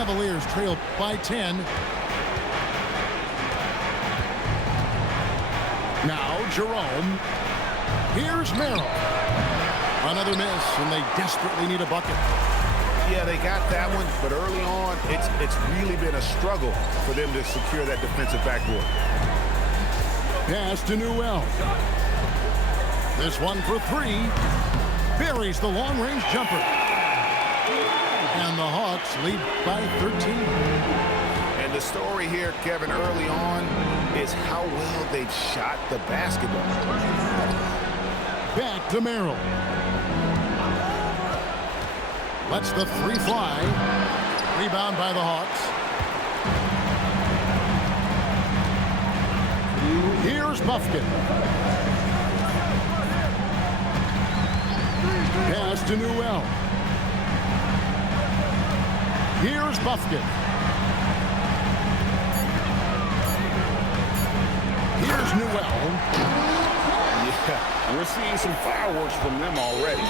Cavaliers trail by 10. Now Jerome. Here's Merrill. Another miss, and they desperately need a bucket. Yeah, they got that one, but early on, it's really been a struggle for them to secure that defensive backboard. Pass to Newell. This one for three. Buries the long-range jumper. And the Hawks lead by 13. And the story here, Kevin, early on is how well they've shot the basketball. Back to Merrill. Lets the three fly. Rebound by the Hawks. Here's Buffkin. Pass to Newell. Here's Buffkin. Here's Newell. Yeah, we're seeing some fireworks from them already.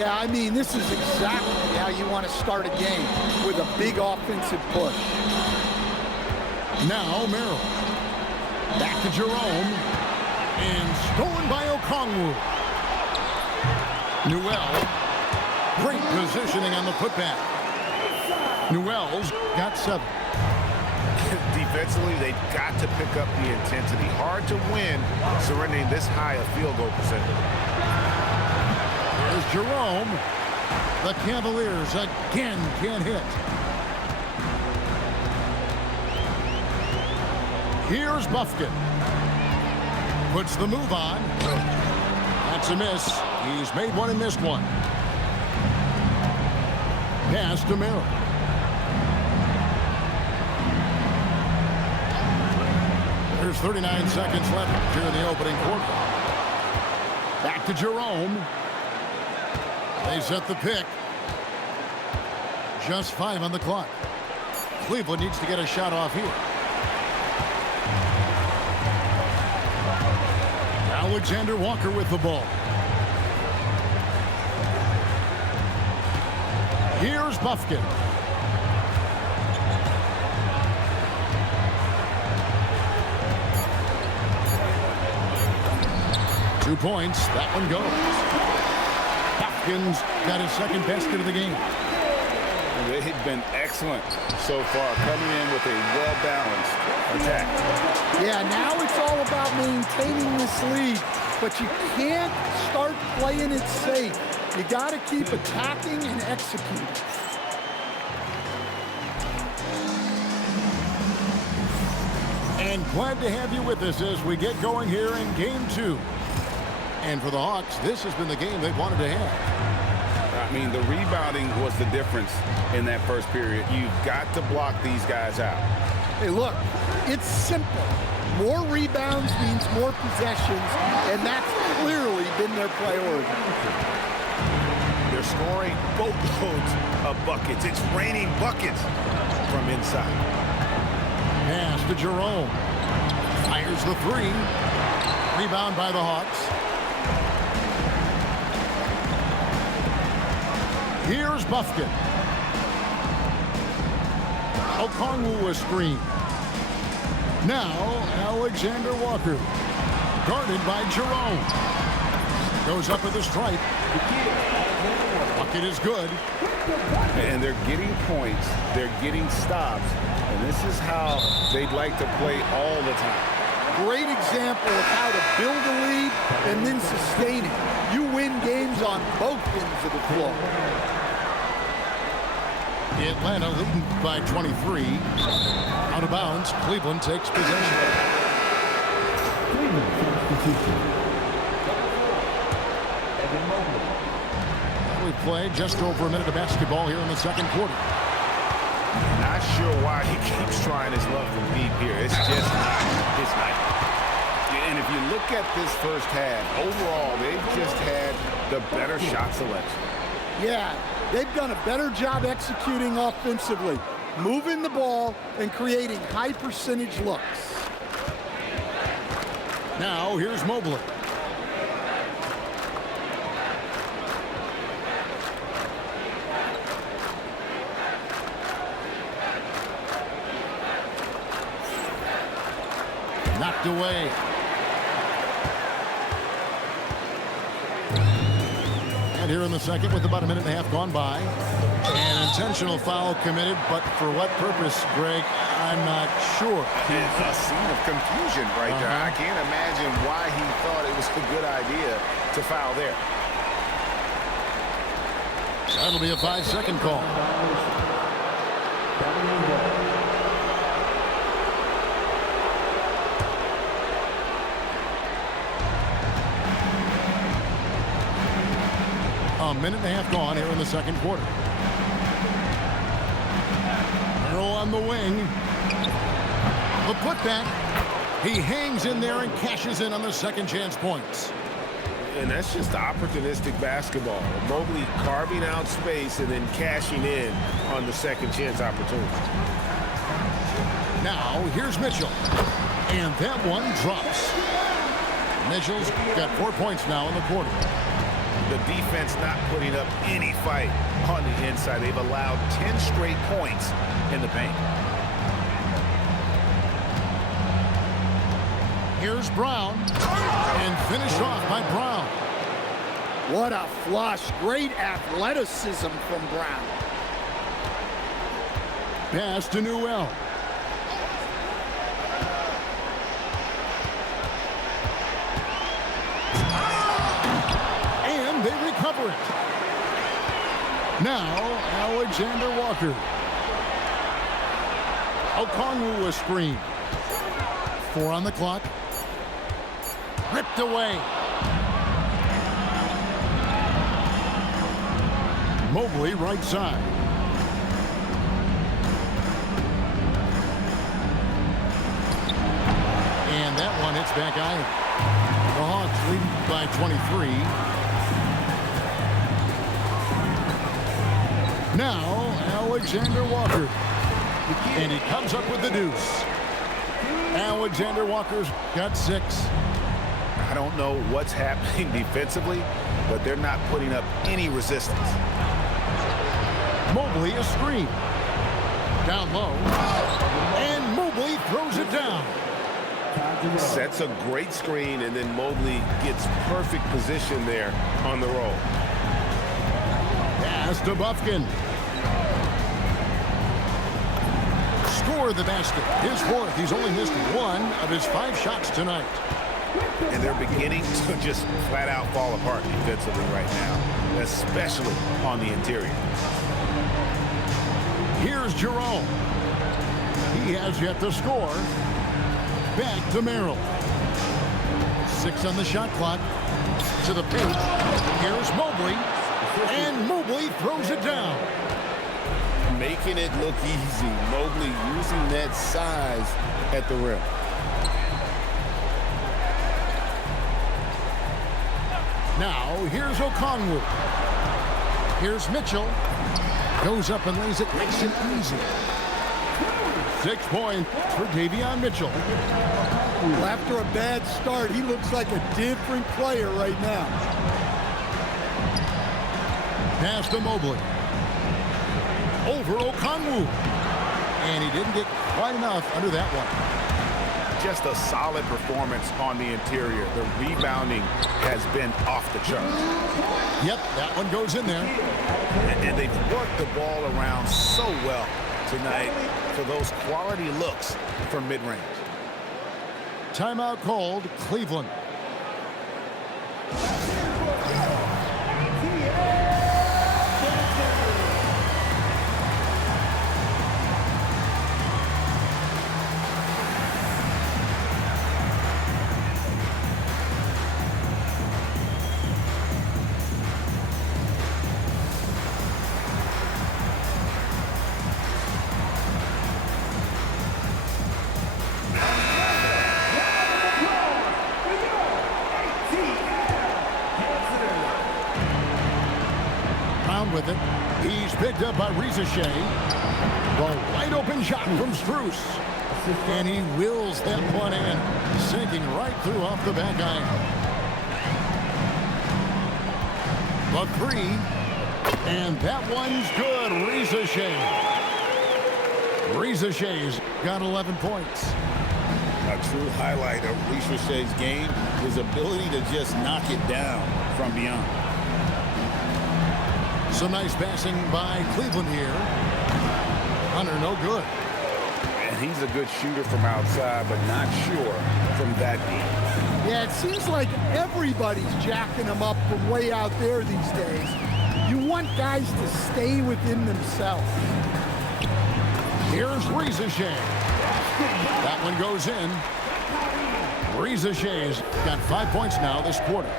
Yeah, I mean, this is exactly how you want to start a game, with a big offensive push. Now Merrill. Back to Jerome. And stolen by Okongwu. Newell. Great positioning on the putback. Newell's got 7. Defensively, they've got to pick up the intensity. Hard to win surrendering this high a field goal percentage. Here's Jerome. The Cavaliers again can't hit. Here's Buffkin. Puts the move on. That's a miss. He's made one and missed one. Pass to Merrill. There's 39 seconds left here in the opening quarter. Back to Jerome. They set the pick. Just 5 on the clock. Cleveland needs to get a shot off here. Alexander Walker with the ball. Here's Buffkin. Two points. That one goes. Hopkins got his second basket of the game. They've been excellent so far, coming in with a well-balanced attack. Yeah, now it's all about maintaining this lead, but you can't start playing it safe. You got to keep attacking and executing. And glad to have you with us as we get going here in Game 2. And for the Hawks, this has been the game they've wanted to have. I mean, the rebounding was the difference in that first period. You've got to block these guys out. Hey, look, it's simple. More rebounds means more possessions, and that's clearly been their priority. They're scoring boatloads of buckets. It's raining buckets from inside. Pass to Jerome. Fires the three. Rebound by the Hawks. Here's Buffkin. Okongwu a screen. Now Alexander Walker. Guarded by Jerome. Goes up with the stripe. Bucket is good. And they're getting points. They're getting stops. And this is how they'd like to play all the time. Great example of how to build a lead and then sustain it. You win games on both ends of the floor. Atlanta leading by 23. Out of bounds, Cleveland takes possession. Cleveland substitution. Evan Mobley. We've played just over a minute of basketball here in the second quarter. Not sure why he keeps trying his luck from deep here. It's just not his night. And if you look at this first half, overall, they've just had the better shot selection. Yeah, they've done a better job executing offensively, moving the ball and creating high percentage looks. Now here's Mobley. ripped away. And here in the second with about a minute and a half gone by. An intentional foul committed, but for what purpose, Greg, I'm not sure. It's a scene of confusion right there. I can't imagine why he thought it was a good idea to foul there. That'll be a 5-second call. A minute and a half gone here in the second quarter. Earl on the wing. The putback. He hangs in there and cashes in on the second chance points. And that's just opportunistic basketball. Mobley carving out space and then cashing in on the second chance opportunity. Now, here's Mitchell. And that one drops. Mitchell's got 4 points now in the quarter. The defense not putting up any fight on the inside. They've allowed 10 straight points in the paint. Here's Brown. And finished off by Brown. What a flush. Great athleticism from Brown. Pass to Newell. And they recover it. Now, Alexander Walker. Okongwu a screen. 4 on the clock. Ripped away. Mobley right side. And that one hits back iron. The Hawks lead by 23. Now, Alexander Walker. And he comes up with the deuce. Alexander Walker's got 6. I don't know what's happening defensively, but they're not putting up any resistance. Mobley a screen. Down low. And Mobley throws it down. Sets a great screen, and then Mobley gets perfect position there on the roll. Pass to Bufkin. Score the basket. His 4th. He's only missed 1 of his 5 shots tonight. And they're beginning to just flat out fall apart defensively right now, especially on the interior. Here's Jerome. He has yet to score. Back to Merrill. 6 on the shot clock. To the paint. Here's Mobley. And Mobley throws it down. Making it look easy. Mobley using that size at the rim. Now, here's Okongwu. Here's Mitchell. Goes up and lays it nice and easy. 6 points for Davion Mitchell. Well, after a bad start, he looks like a different player right now. Pass to Mobley. Over Okongwu. And he didn't get quite enough under that one. Just a solid performance on the interior. The rebounding has been off the charts. Yep, that one goes in there. And they've worked the ball around so well tonight for those quality looks from mid-range. Timeout called, Cleveland. With it. He's picked up by Reza Shea. The wide open shot from Strus. And he wills that one in. Sinking right through off the back iron. The 3. And that one's good. Reza Shea. Reza Shea's got 11 points. A A true highlight of Reese Richey's game, his ability to just knock it down from beyond. Some nice passing by Cleveland here. Hunter, no good. And he's a good shooter from outside, but not sure from that deep. Yeah, it seems like everybody's jacking them up from way out there these days. You want guys to stay within themselves. Here's Rizachet. That one goes in. Rizachet's got 5 points now this quarter.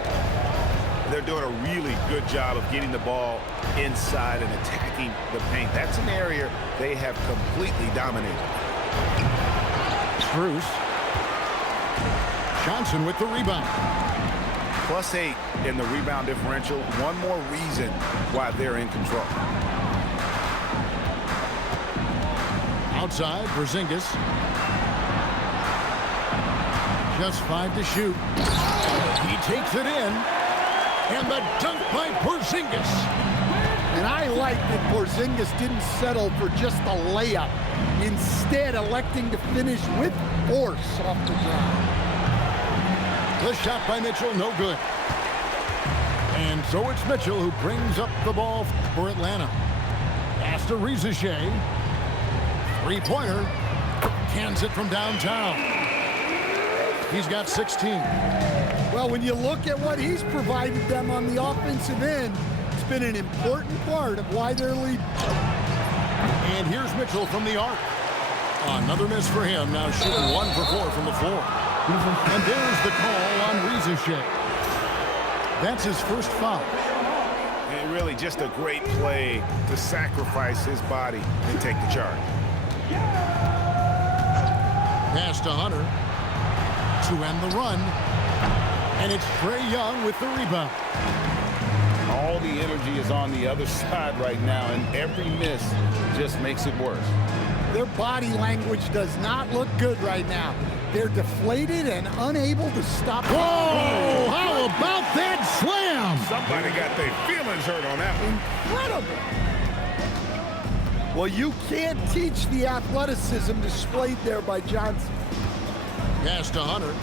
They're doing a really good job of getting the ball inside and attacking the paint. That's an area they have completely dominated. Strus. Johnson with the rebound. +8 in the rebound differential. One more reason why they're in control. Outside, Porzingis. Just 5 to shoot. He takes it in. And the dunk by Porzingis. And I like that Porzingis didn't settle for just a layup, instead electing to finish with force off the ground. The shot by Mitchell, no good. And so it's Mitchell who brings up the ball for Atlanta. Pass to Rizachet. Three-pointer. Cans it from downtown. He's got 16. Well, when you look at what he's provided them on the offensive end, it's been an important part of why they're leading. And here's Mitchell from the arc. Another miss for him, now shooting 1 for 4 from the floor. And there's the call on Rizachet. That's his first foul. And really just a great play to sacrifice his body and take the charge. Pass to Hunter to end the run. And it's Trae Young with the rebound. All the energy is on the other side right now, and every miss just makes it worse. Their body language does not look good right now. They're deflated and unable to stop. Whoa! How about that slam? Somebody got their feelings hurt on that one. Incredible. Well, you can't teach the athleticism displayed there by Johnson. Pass to Hunter.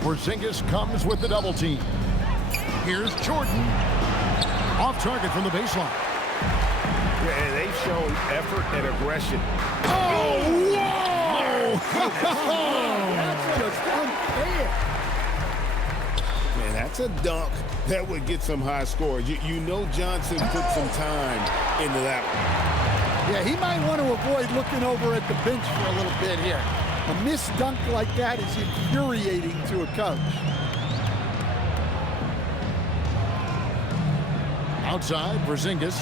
Porzingis comes with the double team. Here's Jordan. Off target from the baseline. Yeah, and they've shown effort and aggression. Oh, whoa! That's just unfair. Man, that's a dunk that would get some high scores. You know Johnson put some time into that one. Yeah, he might want to avoid looking over at the bench for a little bit here. A missed dunk like that is infuriating to a coach. Outside, Porzingis.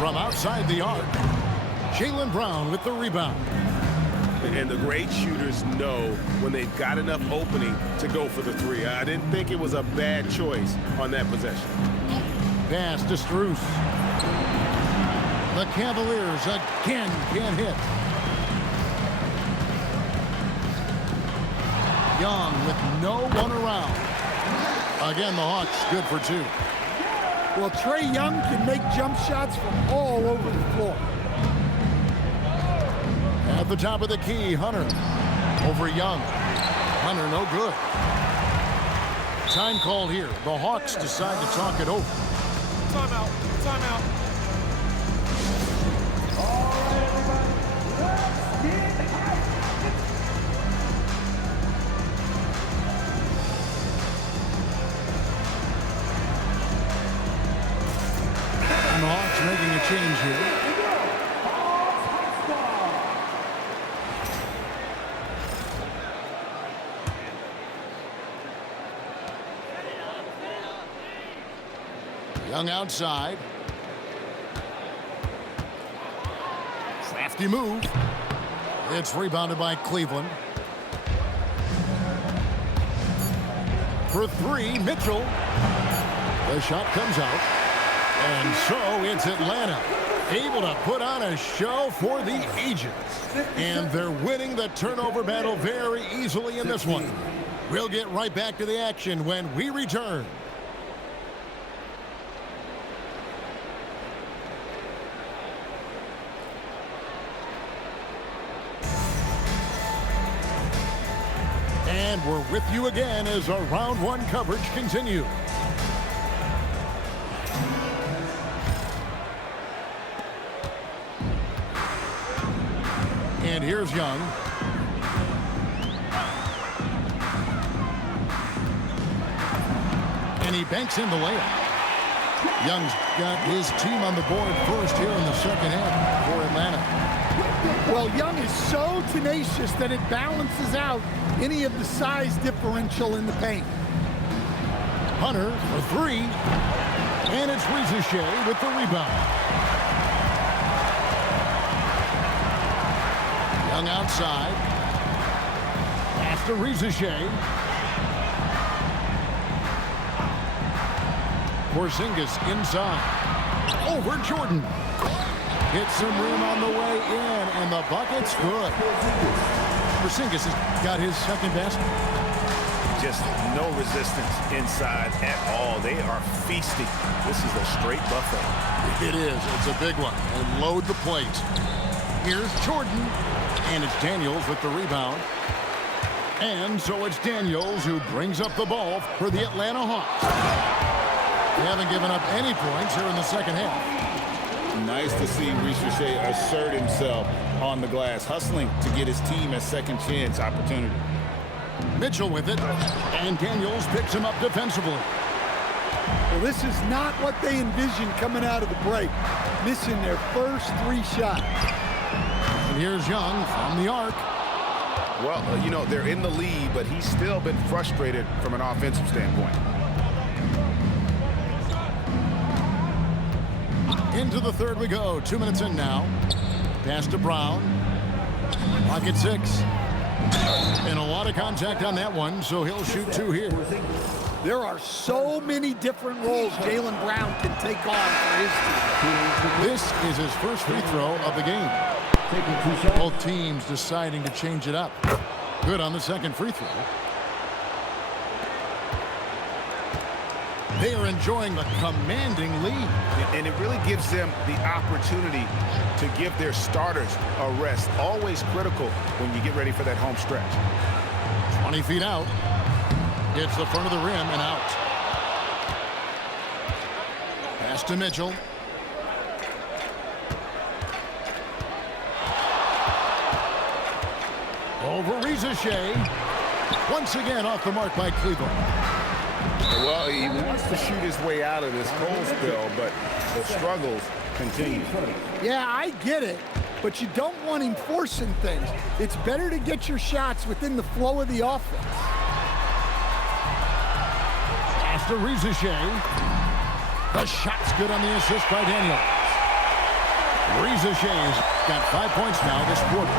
From outside the arc, Jaylen Brown with the rebound. And the great shooters know when they've got enough opening to go for the three. I didn't think it was a bad choice on that possession. Pass to Strus. The Cavaliers again can't hit. Young with no one around. Again, the Hawks good for 2. Well, Trae Young can make jump shots from all over the floor. At the top of the key, Hunter over Young. Hunter no good. Time called here. The Hawks decide to talk it over. Timeout. Timeout. And the Hawks making a change here. Young outside. Crafty move. It's rebounded by Cleveland. For 3, Mitchell. The shot comes out. And so it's Atlanta, able to put on a show for the ages. And they're winning the turnover battle very easily in this one. We'll get right back to the action when we return. And we're with you again as our round one coverage continues. And here's Young. And he banks in the layup. Young's got his team on the board first here in the second half for Atlanta. Well, Young is so tenacious that it balances out any of the size differential in the paint. Hunter for three. And it's Rizachet with the rebound. Young outside. Pass to Rizachet. Porzingis inside. Over Jordan. Hits some rim on the way in, and the bucket's good. Porzingis has got his second basket. Just no resistance inside at all. They are feasting. This is a straight buffet. It is. It's a big one. And load the plate. Here's Jordan. And it's Daniels with the rebound. And so it's Daniels who brings up the ball for the Atlanta Hawks. They haven't given up any points here in the second half. Nice to see Rizachet assert himself on the glass, hustling to get his team a second chance opportunity. Mitchell with it, and Daniels picks him up defensively. Well, this is not what they envisioned coming out of the break, missing their first three shots. And here's Young from the arc. Well, you know, they're in the lead, but he's still been frustrated from an offensive standpoint. Into the third we go. 2 minutes in now. Pass to Brown. Clock at 6. And a lot of contact on that one, so he'll shoot two here. There are so many different roles Jaylen Brown can take on for his team. This is his first free throw of the game. Both teams deciding to change it up. Good on the second free throw. They are enjoying the commanding lead. And it really gives them the opportunity to give their starters a rest. Always critical when you get ready for that home stretch. 20 feet out. Hits the front of the rim and out. Pass to Mitchell. Over Rizachet. Once again off the mark by Cleveland. Well, he wants to shoot his way out of this cold spell, but the struggles continue. Yeah, I get it, but you don't want him forcing things. It's better to get your shots within the flow of the offense. Pass to Rizachet. The shot's good on the assist by Daniels. Rizachet's got 5 points now this quarter.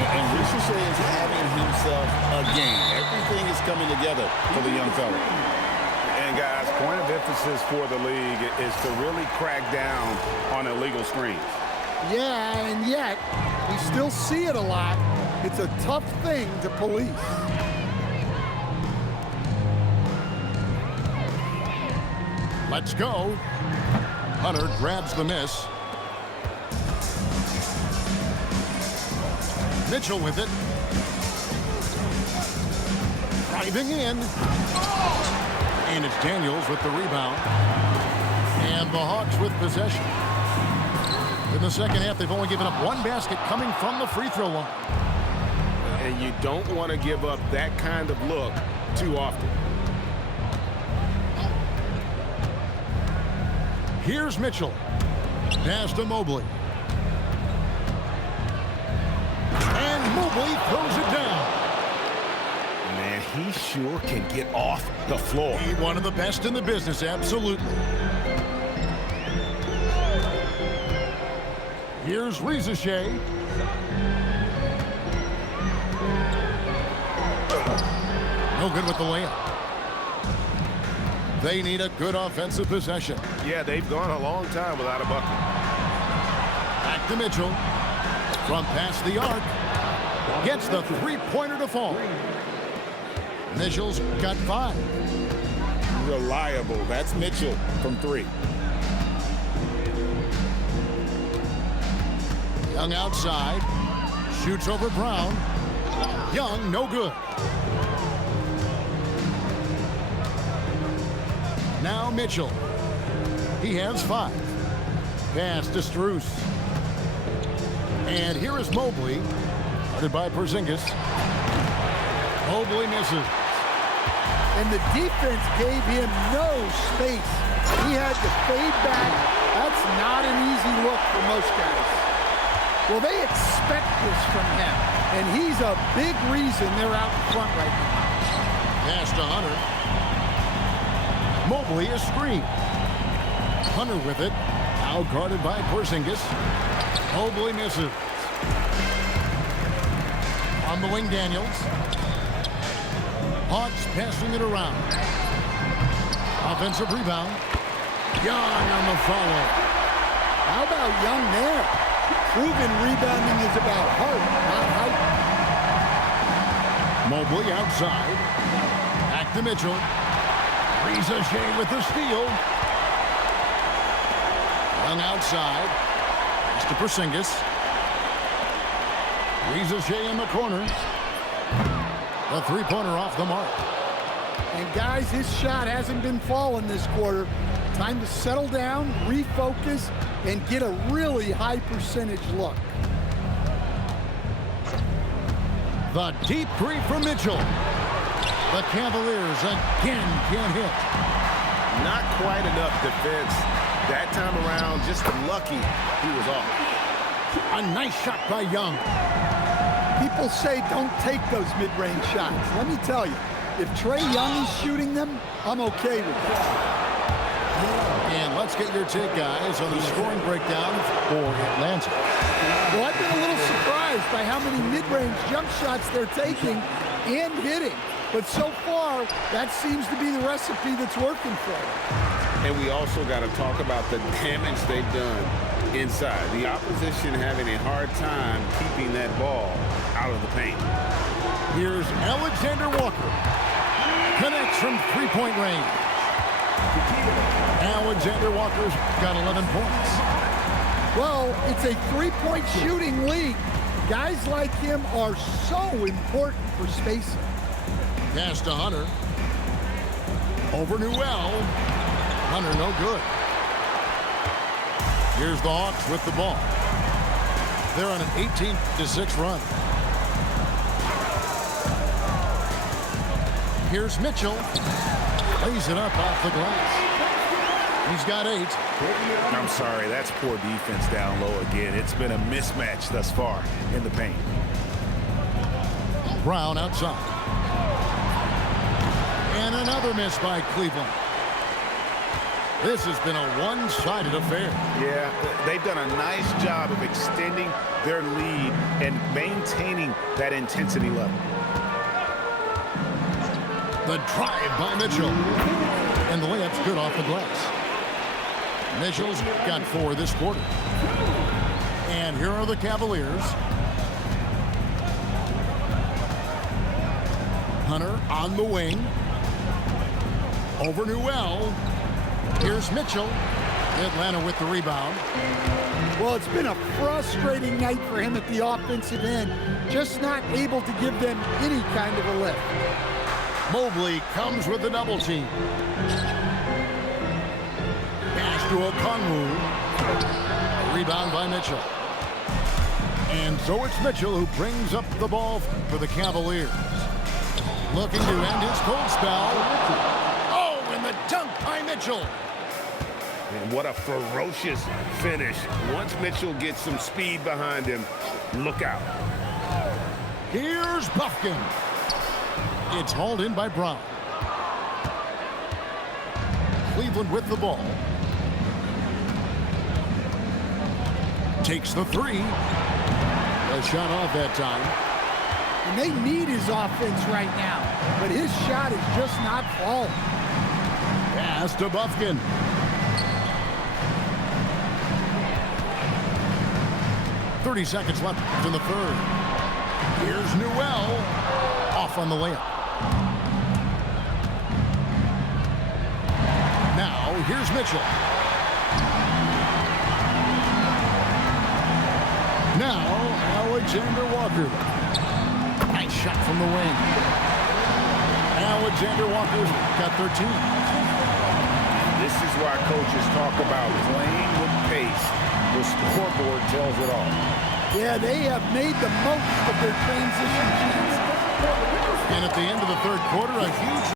And Rizachet is having himself a game. Everything is coming together for the young fella. And guys, point of emphasis for the league is to really crack down on illegal screens. Yeah, and yet, we still see it a lot. It's a tough thing to police. Let's go. Hunter grabs the miss. Mitchell with it. Driving in. And it's Daniels with the rebound. And the Hawks with possession. In the second half, they've only given up one basket coming from the free throw line. And you don't want to give up that kind of look too often. Here's Mitchell. Pass to Mobley. And Mobley throws it down. Man, he sure can get off the floor. He's one of the best in the business, absolutely. Here's Rizachet. No good with the layup. They need a good offensive possession. Yeah, they've gone a long time without a bucket. Back to Mitchell. From past the arc. Gets the three-pointer to fall. Mitchell's got 5. Reliable. That's Mitchell from 3. Young outside. Shoots over Brown. Young, no good. Now Mitchell. He has 5. Pass to Strus. And here is Mobley. Guarded by Porzingis. Mobley misses. And the defense gave him no space. He had to fade back. That's not an easy look for most guys. Well, they expect this from him, and he's a big reason they're out in front right now. Pass to Hunter. Mobley is screened. Hunter with it. Now guarded by Porzingis. Mobley misses. On the wing, Daniels. Hawks passing it around. Offensive rebound. Young on the follow. How about Young there? Proven rebounding is about heart, not height. Mobley outside. Back to Mitchell. Shea with the steal. Young outside. Pass to Porzingis. Shea in the corner. The three-pointer off the mark. And guys, his shot hasn't been falling this quarter. Time to settle down, refocus, and get a really high percentage look. The deep three from Mitchell. The Cavaliers again can't hit. Not quite enough defense. That time around, just lucky he was off. A nice shot by Young. People say don't take those mid-range shots. Let me tell you, if Trae Young is shooting them, I'm okay with that. And let's get your take, guys, on the scoring breakdown for Atlanta. Well, I've been a little surprised by how many mid-range jump shots they're taking and hitting. But so far, that seems to be the recipe that's working for them. And we also got to talk about the damage they've done inside. The opposition having a hard time keeping that ball out of the paint. Here's Alexander Walker. Connects from three-point range. Alexander Walker's got 11 points. Well, it's a three-point shooting league. Guys like him are so important for spacing. Pass to Hunter. Over Newell. Hunter no good. Here's the Hawks with the ball. They're on an 18-6 run. Here's Mitchell. Lays it up off the glass. He's got 8. I'm sorry, that's poor defense down low again. It's been a mismatch thus far in the paint. Brown outside. And another miss by Cleveland. This has been a one-sided affair. Yeah, they've done a nice job of extending their lead and maintaining that intensity level. The drive by Mitchell. And the layup's good off the glass. Mitchell's got 4 this quarter. And here are the Cavaliers. Hunter on the wing. Over Newell. Here's Mitchell. Atlanta with the rebound. Well, it's been a frustrating night for him at the offensive end. Just not able to give them any kind of a lift. Mobley comes with the double team. Pass to Okongwu. Rebound by Mitchell. And so it's Mitchell who brings up the ball for the Cavaliers. Looking to end his cold spell. Oh, and the dunk by Mitchell. And what a ferocious finish. Once Mitchell gets some speed behind him, look out. Here's Bufkin. It's hauled in by Brown. Cleveland with the ball. Takes the 3. A shot off that time. And they need his offense right now. But his shot is just not falling. Pass to Bufkin. .30 seconds left in the third. Here's Newell. Off on the layup. Now, here's Mitchell. Now, Alexander Walker. Nice shot from the wing. Alexander Walker's got 13. This is why coaches talk about playing with pace. The scoreboard tells it all. Yeah, they have made the most of their transition chances. And at the end of the third quarter, a huge